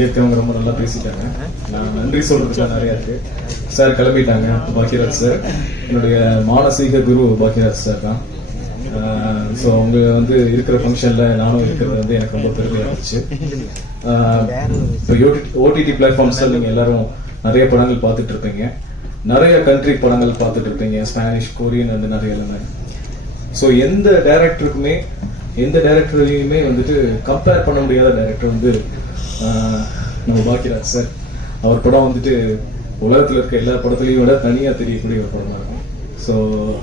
இங்க இருக்கவங்க ரொம்ப நல்லா பேசிட்டாங்க. நான் நன்றி சொல்றதுக்கு நிறைய இருக்கு. சார் கிளம்பிட்டாங்க. பாக்கியராஜ் சார். என்னுடைய மானசீக குரு பாக்கியராஜ் சார் தான். ஸோ அவங்க வந்து இருக்கிற ஃபங்க்ஷன்ல நானும் இருக்கிறது வந்து எனக்கு ரொம்ப பெருமையாக இருந்துச்சு. இப்போ ஓடிடி பிளாட்ஃபார்ம்ஸில் நீங்கள் எல்லாரும் நிறைய படங்கள் பார்த்துட்டு இருப்பீங்க. நிறைய கண்ட்ரி படங்கள் பார்த்துட்டு இருப்பீங்க. ஸ்பானிஷ் கொரியன் வந்து நிறைய எல்லாமே. ஸோ எந்த டேரக்டருக்குமே எந்த டேரக்டர்லையுமே வந்துட்டு கம்பேர் பண்ண முடியாத டேரக்டர் வந்து நம்ம பாக்கியராஜ் சார் அவர் படம் வந்துட்டு உலகத்தில் இருக்க எல்லா படத்துலையும் விட தனியாக தெரியக்கூடிய ஒரு படமாக இருக்கும். ஸோ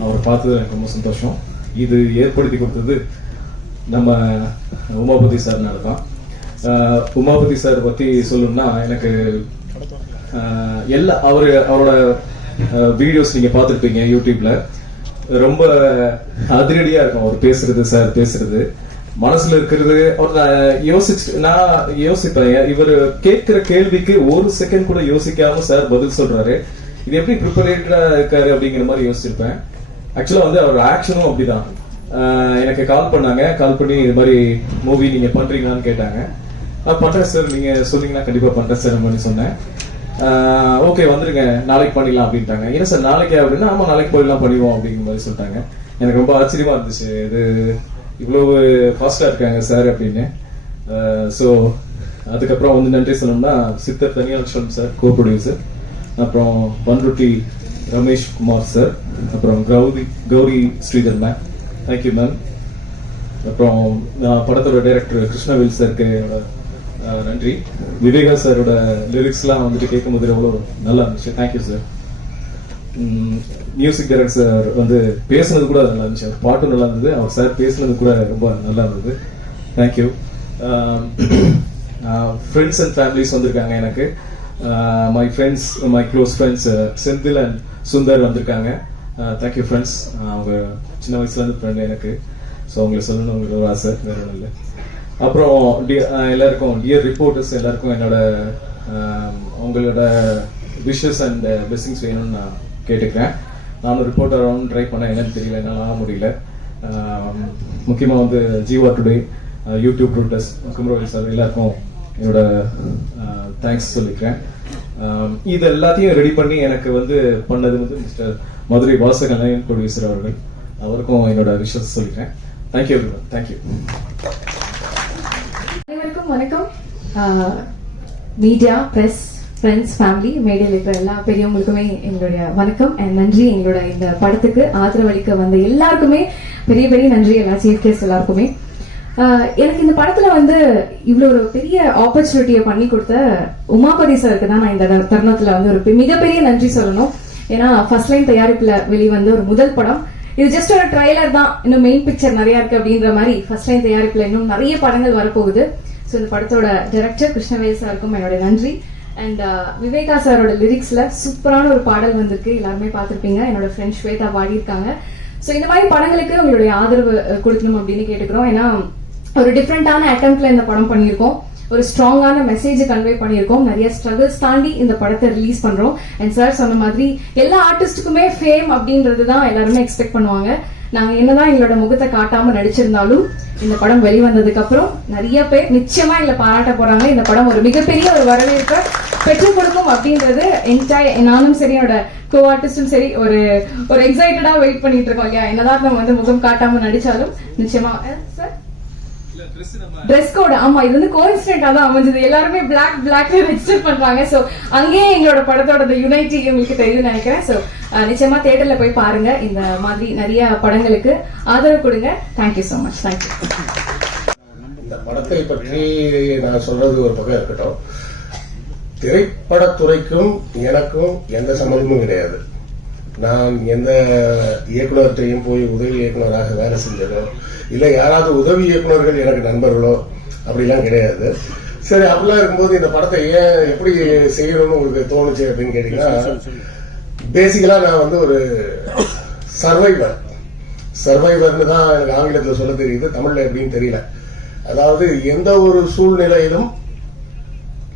அவரை பார்த்தது எனக்கு ரொம்ப சந்தோஷம். இது ஏற்படுத்தி கொடுத்தது நம்ம உமாபதி சார்னால தான். உமாபதி சார் பற்றி சொல்லணும்னா எனக்கு எல்லா அவர் அவரோட வீடியோஸ் நீங்கள் பார்த்துருப்பீங்க யூடியூப்பில் ரொம்ப அதிரடியாக இருக்கும் அவர் பேசுறது சார் பேசுறது. மனசுல இருக்கிறது அவர் நான் யோசிச்சு நான் யோசிப்பேன். இவர் கேட்கிற கேள்விக்கு ஒரு செகண்ட் கூட யோசிக்காம சார் பதில் சொல்றாரு. இது எப்படி ப்ரிப்பரேட்டடா இருக்காரு அப்படிங்கிற மாதிரி யோசிச்சிருப்பேன். ஆக்சுவலா வந்து அவர் ஆக்ஷனும் அப்படிதான். எனக்கு கால் பண்ணாங்க. கால் பண்ணி இது மாதிரி மூவி நீங்க பண்றீங்களான்னு கேட்டாங்க. நான் பண்றேன் சார் நீங்க சொன்னீங்கன்னா கண்டிப்பா பண்றேன் சார் மாதிரி சொன்னேன். ஓகே வந்துருங்க. நாளைக்கு பண்ணிடலாம் அப்படின்ட்டாங்க. என்ன சார் நாளைக்கு அப்படின்னா ஆமா நாளைக்கு போயிடலாம் பண்ணிடுவோம் அப்படிங்கிற மாதிரி சொல்லிட்டாங்க. எனக்கு ரொம்ப ஆச்சரியமா இருந்துச்சு. இது இவ்வளவு ஃபாஸ்டா இருக்காங்க சார் அப்படின்னு. ஸோ அதுக்கப்புறம் வந்து நன்றி சொல்லணும்னா சித்தர் தனியாட்சம் சார் கோ ப்ரொடியூசர் அப்புறம் பன்ருட்டி ரமேஷ் குமார் சார் அப்புறம் Gowri Gowri Sridhar ma'am thank you ma'am அப்புறம் நான் படத்தோட டைரக்டர் கிருஷ்ணவேல் சாருக்கு நன்றி. விவேகா சாரோட லிரிக்ஸ்லாம் வந்துட்டு கேட்கும்போது எவ்வளோ நல்லா இருந்துச்சு. Thank you sir music director sir வந்து பேசுனது கூட நல்லா இருந்துச்சு. அவர் பாட்டும் நல்லா இருந்தது. அவர் சார் பேசுனது கூட ரொம்ப நல்லா இருந்தது. தேங்க்யூ ஃப்ரெண்ட்ஸ் அண்ட் ஃபேமிலிஸ் வந்திருக்காங்க எனக்கு. My friends my close friends Senthil and Sundar வந்திருக்காங்க. தேங்க்யூ ஃப்ரெண்ட்ஸ் அவங்க சின்ன வயசுலேருந்து ஃப்ரெண்டு ஃப்ரெண்ட் எனக்கு. ஸோ அவங்கள சொல்லணும் உங்களுக்கு ஒரு ஆசை வேற ஒன்றும் இல்லை. அப்புறம் எல்லாருக்கும் டியர் ரிப்போர்ட்டர்ஸ் எல்லாருக்கும் என்னோட உங்களோட விஷஸ் அண்ட் பிளெஸிங்ஸ் வேணும்னு நான் கேட்டுக்கிறேன். நானும் ரிப்போர்ட்டர் ஆகணும்னு ட்ரை பண்ணேன். என்னன்னு தெரியல என்னால் ஆக முடியல. முக்கியமாக வந்து ஜீவா டுடே யூடியூப் ரூட்டர்ஸ் குமரவேல் சார் எல்லாருக்கும் என்னோட தேங்க்ஸ் சொல்லிக்கிறேன். இது எல்லாத்தையும் ரெடி பண்ணி எனக்கு வந்து பண்ணது வந்து மிஸ்டர் மதுரை வாசகலையன் ப்ரொடியூசர் அவர்கள். அவருக்கும் என்னோட விஷஸ் சொல்லிக்கிறேன். தேங்க்யூ தேங்க்யூ அனைவருக்கும் வணக்கம். மீடியா பிரஸ் ஃப்ரெண்ட்ஸ் ஃபேமிலி மேடையில் இருக்கிற எல்லா பெரியவங்களுக்குமே எங்களுடைய வணக்கம் அண்ட் நன்றி. எங்களோட இந்த படத்துக்கு ஆதரவளிக்க வந்த எல்லாருக்குமே பெரிய பெரிய நன்றி. எல்லா சீஃப் கெஸ்ட் எல்லாருக்குமே எனக்கு இந்த படத்துல வந்து இவ்வளவு ஒரு பெரிய ஆப்பர்ச்சுனிட்டியை பண்ணி கொடுத்த உமாபதி சாருக்கு தான் நான் இந்த தருணத்துல வந்து ஒரு மிகப்பெரிய நன்றி சொல்லணும். ஏன்னா ஃபர்ஸ்ட் லைன் தயாரிப்புல வெளிவந்த ஒரு முதல் படம். இது ஜஸ்ட் ஒரு ட்ரைலர் தான். இன்னும் மெயின் பிக்சர் நிறைய இருக்கு அப்படின்ற மாதிரி ஃபர்ஸ்ட் லைன் தயாரிப்புல இன்னும் நிறைய படங்கள் வரப்போகுது. ஸோ இந்த படத்தோட டைரக்டர் கிருஷ்ணவேல் சாருக்கும் என்னோட நன்றி. அண்ட் uh, விவேகா சாரோட லிரிக்ஸில் சூப்பரான ஒரு பாடல் வந்திருக்கு. எல்லாருமே பார்த்துருப்பீங்க. என்னோட ஃப்ரெண்ட் ஸ்வேதா பாடியிருக்காங்க. ஸோ இந்த மாதிரி படங்களுக்கு உங்களுடைய ஆதரவு கொடுக்கணும் அப்படின்னு கேட்டுக்கிறோம். ஏன்னா ஒரு டிஃப்ரெண்டான அட்டம்ப்ட்ல இந்த படம் பண்ணியிருக்கோம். ஒரு ஸ்ட்ராங்கான மெசேஜ் கன்வே பண்ணியிருக்கோம். நிறைய ஸ்ட்ரகிள்ஸ் தாண்டி இந்த படத்தை ரிலீஸ் பண்றோம். அண்ட் சார் சொன்ன மாதிரி எல்லா ஆர்டிஸ்டுக்குமே ஃபேம் அப்படின்றது தான் எல்லாருமே எக்ஸ்பெக்ட் பண்ணுவாங்க. நாங்க என்னதான் எங்களோட முகத்தை காட்டாம நடிச்சிருந்தாலும் இந்த படம் வெளிவந்ததுக்கு அப்புறம் நிறைய பேர் நிச்சயமா எங்களை பாராட்ட போறாங்க. இந்த படம் ஒரு மிகப்பெரிய ஒரு வரவேற்பை பெற்றுக் கொடுக்கும் அப்படின்றது என்டாய் நானும் சரி என்னோட கோ ஆர்டிஸ்டும் சரி ஒரு ஒரு எக்ஸைட்டடா வெயிட் பண்ணிட்டு இருக்கோம் இல்லையா? என்னதான் நம்ம வந்து முகம் காட்டாம நடிச்சாலும் நிச்சயமா சார் ட்ரெஸ் கோட் ஆமா இது வந்து கோயின்சிடென்டா தான் அமைஞ்சது. எல்லாருமே பிளாக் பிளாக்ல ரெஜிஸ்டர் பண்றாங்க. சோ அங்கேயே எங்களோட படத்தோட யூனைட்டி உங்களுக்கு தெரியுதுன்னு நினைக்கிறேன். சோ நிச்சயமா தியேட்டர்ல போய் பாருங்க. இந்த மாதிரி நிறைய படங்களுக்கு ஆதரவு கொடுங்க. தேங்க்யூ so மச் தேங்க்யூ இந்த படத்தை பற்றி நான் சொல்றது ஒரு பக்கம் இருக்கட்டும். திரைப்படத்துறைக்கும் எனக்கும் எந்த சம்மந்தமும் கிடையாது. நான் எந்த இயக்குனர்கிட்டையும் போய் உதவி இயக்குனராக வேலை செஞ்சதோ இல்லை யாராவது உதவி இயக்குனர்கள் எனக்கு நண்பர்களோ அப்படிலாம் கிடையாது. சரி அப்படிலாம் இருக்கும்போது இந்த படத்தை ஏன் எப்படி செய்யணும்னு உங்களுக்கு தோணுச்சு அப்படின்னு கேட்டீங்கன்னா பேசிக்கலா நான் வந்து ஒரு சர்வைவர் சர்வைவர்னு தான் எனக்கு ஆங்கிலத்தில் சொல்ல தெரியுது தமிழ்ல எப்படின்னு தெரியல. அதாவது எந்த ஒரு சூழ்நிலையிலும்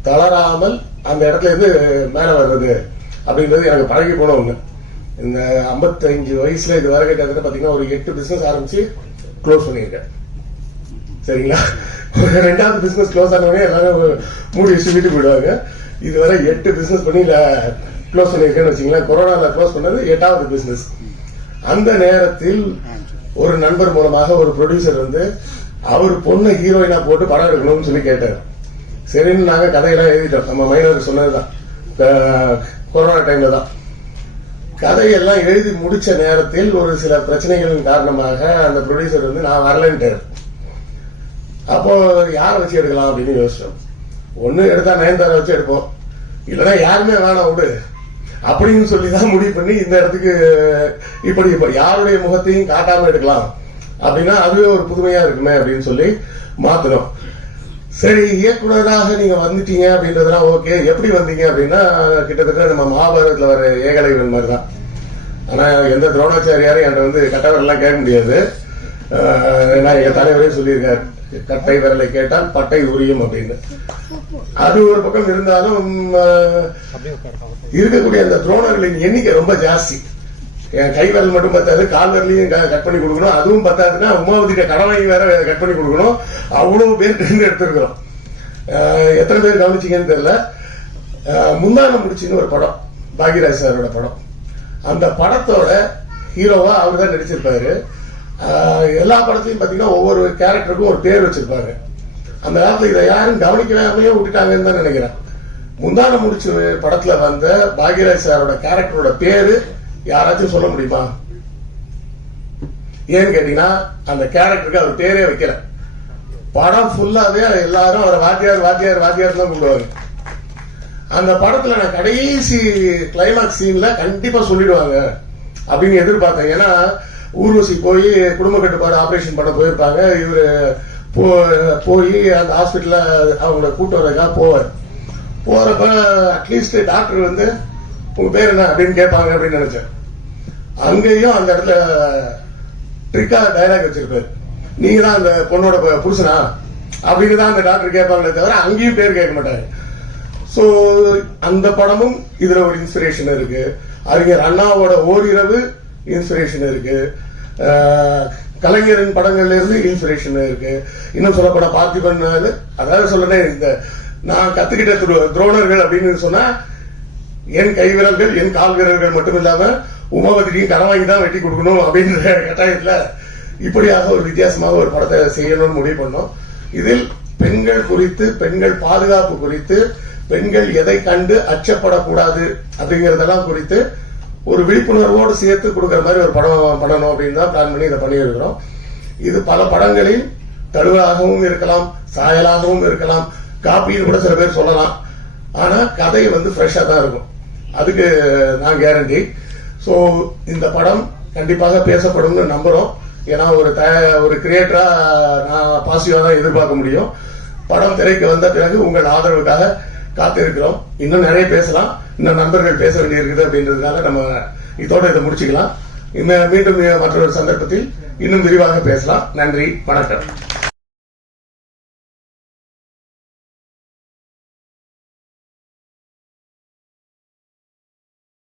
தளராமல் அந்த இடத்துல இருந்து மேல வர்றது அப்படின்றது எனக்கு பழகி போன ஒண்ணு. இந்த 55 வயசுல இது வரைக்கும் கிட்டத்தட்ட பாத்தீங்கன்னா ஒரு எட்டு பிசினஸ் ஆரம்பிச்சு க்ளோஸ் பண்ணியிருக்கேன். சரிங்களா? ஒரு ரெண்டாவது பிசினஸ் க்ளோஸ் ஆனவனே எல்லாரும் மூடி வச்சு வீட்டுக்கு போயிடுவாங்க. இதுவரை எட்டு பிசினஸ் பண்ணி க்ளோஸ் பண்ணியிருக்கேன்னு வச்சுங்களேன் கொரோனால க்ளோஸ் பண்ணது எட்டாவது பிசினஸ் அந்த நேரத்தில் ஒரு நண்பர் மூலமாக ஒரு ப்ரொடியூசர் வந்து அவர் பொண்ணை ஹீரோயினா போட்டு படம் எடுக்கணும்னு சொல்லி கேட்டார். சரின்னு நாங்க கதையெல்லாம் எழுதிட்டோம். நம்ம மைனருக்கு சொன்னதுதான். தான் கொரோனா டைம்ல தான். கதையெல்லாம் எழுதி முடிச்ச நேரத்தில் ஒரு சில பிரச்சனைகளின் காரணமாக அந்த ப்ரொடியூசர் வந்து நான் வரலன்ட்டார். அப்போ யாரை வச்சு எடுக்கலாம் அப்படின்னு யோசிச்சோம். ஒன்று எடுத்தா நயன்தாரா வச்சு எடுப்போம். இல்லைன்னா யாருமே வேணாம் விடு. அப்படின்னு சொல்லி தான் முடிவு பண்ணி இந்த இடத்துக்கு இப்படி இப்ப யாருடைய முகத்தையும் காட்டாம எடுக்கலாம். அப்படின்னா அதுவே ஒரு புதுமையா இருக்குமே அப்படின்னு சொல்லி மாத்தணும் சரி இயக்குனராக நீங்க வந்துட்டீங்க அப்படின்றதுலாம் ஓகே எப்படி வந்தீங்க அப்படின்னா கிட்டத்தட்ட நம்ம மகாபாரதத்துல வர ஏகலைவன் மாதிரி தான் ஆனா எந்த துரோணாச்சாரியாரும் என்கிட்ட வந்து கட்ட விரலாம் கேட்க முடியாது. நான் எங்க தலைவரே சொல்லியிருக்காரு. கட்டை விரலை கேட்டால் பட்டை உரியும் அப்படின்னு. அது ஒரு பக்கம் இருந்தாலும் இருக்கக்கூடிய அந்த துரோணர்களின் எண்ணிக்கை ரொம்ப ஜாஸ்தி. என் கை மட்டும் பத்தாது கால்வரலையும் கட் பண்ணி கொடுக்கணும். அதுவும் பத்தாதுன்னா உமாவதிட்ட கடனை வேற கட் பண்ணி கொடுக்கணும். அவ்வளவு பேர் ட்ரெயின் எடுத்திருக்கிறோம். எத்தனை பேர் கவனிச்சிங்கன்னு தெரியல. முந்தான முந்தானம் முடிச்சுன்னு ஒரு படம் பாக்யராஜ் சாரோட படம். அந்த படத்தோட ஹீரோவா அவர் தான் நடிச்சிருப்பாரு. எல்லா படத்துலயும் பார்த்தீங்கன்னா ஒவ்வொரு கேரக்டருக்கும் ஒரு பேர் வச்சிருப்பாரு. அந்த காலத்தில் இதை யாரும் கவனிக்காமையே விட்டுட்டாங்கன்னு தான் நினைக்கிறேன். முந்தான முடிச்சு படத்துல வந்த பாக்யராஜ் சாரோட கேரக்டரோட பேரு யாராச்சும் சொல்ல முடியுமா? ஏன்னு கேட்டீங்கன்னா அந்த கேரக்டருக்கு அவர் பேரே வைக்கல. படம் ஃபுல்லாவே எல்லாரும் அவரை வாத்தியார் வாத்தியார் வாத்தியார் தான் கூப்பிடுவாங்க. அந்த படத்துல நான் கடைசி கிளைமாக்ஸ் சீன்ல கண்டிப்பா சொல்லிடுவாங்க அப்படின்னு எதிர்பார்த்தேன். ஏன்னா ஊர்வசி போய் குடும்ப கட்டுப்பாடு ஆபரேஷன் பண்ண போயிருப்பாங்க. இவர் போ- போய் அந்த ஹாஸ்பிட்டலில் அவங்கள கூட்டு வரதுக்காக போவார். போறப்ப அட்லீஸ்ட் டாக்டர் வந்து உங்க பேர் என்ன அப்படின்னு கேட்பாங்க அப்படின்னு நினைச்சேன். அங்கேயும் அந்த இடத்துல ட்ரிக்கா டயலாக் வச்சிருப்பாரு. நீங்க தான் அந்த பொண்ணோட புருஷனா? அப்படின்னு தான் அந்த டாக்டர் கேட்பாங்களே தவிர அங்கேயும் பேர் கேட்க மாட்டாரு. ஸோ அந்த படமும் இதுல ஒரு இன்ஸ்பிரேஷன் இருக்கு. அறிஞர் அண்ணாவோட ஓரிரவு இன்ஸ்பிரேஷன் இருக்கு. கலைஞரின் படங்கள்ல இருந்து இன்ஸ்பிரேஷன் இருக்கு. இன்னும் சொல்ல போனா பார்த்திபன் அதாவது சொல்றேன் இந்த நான் கத்துக்கிட்ட துரோணர்கள் அப்படின்னு சொன்னா என் கை வீரர்கள் என் கால் வீரர்கள் மட்டும் இல்லாம உமாவதியும் கடன் தான் வெட்டி கொடுக்கணும் அப்படின்ற கட்டாயத்துல இப்படியாக ஒரு வித்தியாசமாக ஒரு படத்தை செய்யணும்னு முடிவு பண்ணோம். இதில் பெண்கள் குறித்து பெண்கள் பாதுகாப்பு குறித்து பெண்கள் எதை கண்டு அச்சப்படக்கூடாது அப்படிங்கறதெல்லாம் குறித்து ஒரு விழிப்புணர்வோடு சேர்த்து கொடுக்கற மாதிரி ஒரு படம் பண்ணணும் அப்படின்னு தான் பிளான் பண்ணி இதை பண்ணியிருக்கிறோம். இது பல படங்களில் தழுவாகவும் இருக்கலாம் சாயலாகவும் இருக்கலாம் காப்பின்னு கூட சில பேர் சொல்லலாம். ஆனால் கதை வந்து ஃப்ரெஷ்ஷாக தான் இருக்கும். அதுக்கு நான் கேரண்டி ஸோ இந்த படம் கண்டிப்பாக பேசப்படும்னு நம்புகிறோம் ஏன்னா ஒரு த ஒரு கிரியேட்டராக நான் பாசிட்டிவாக தான் எதிர்பார்க்க முடியும். படம் திரைக்கு வந்த பிறகு உங்கள் ஆதரவுக்காக காத்திருக்கிறோம். இன்னும் நிறைய பேசலாம். இன்னும் நண்பர்கள் பேச வேண்டியிருக்குது அப்படின்றதுனால நம்ம இதோட இதை முடிச்சுக்கலாம். இன்னும் மீண்டும் மற்றொரு சந்தர்ப்பத்தில் இன்னும் விரிவாக பேசலாம். நன்றி வணக்கம்.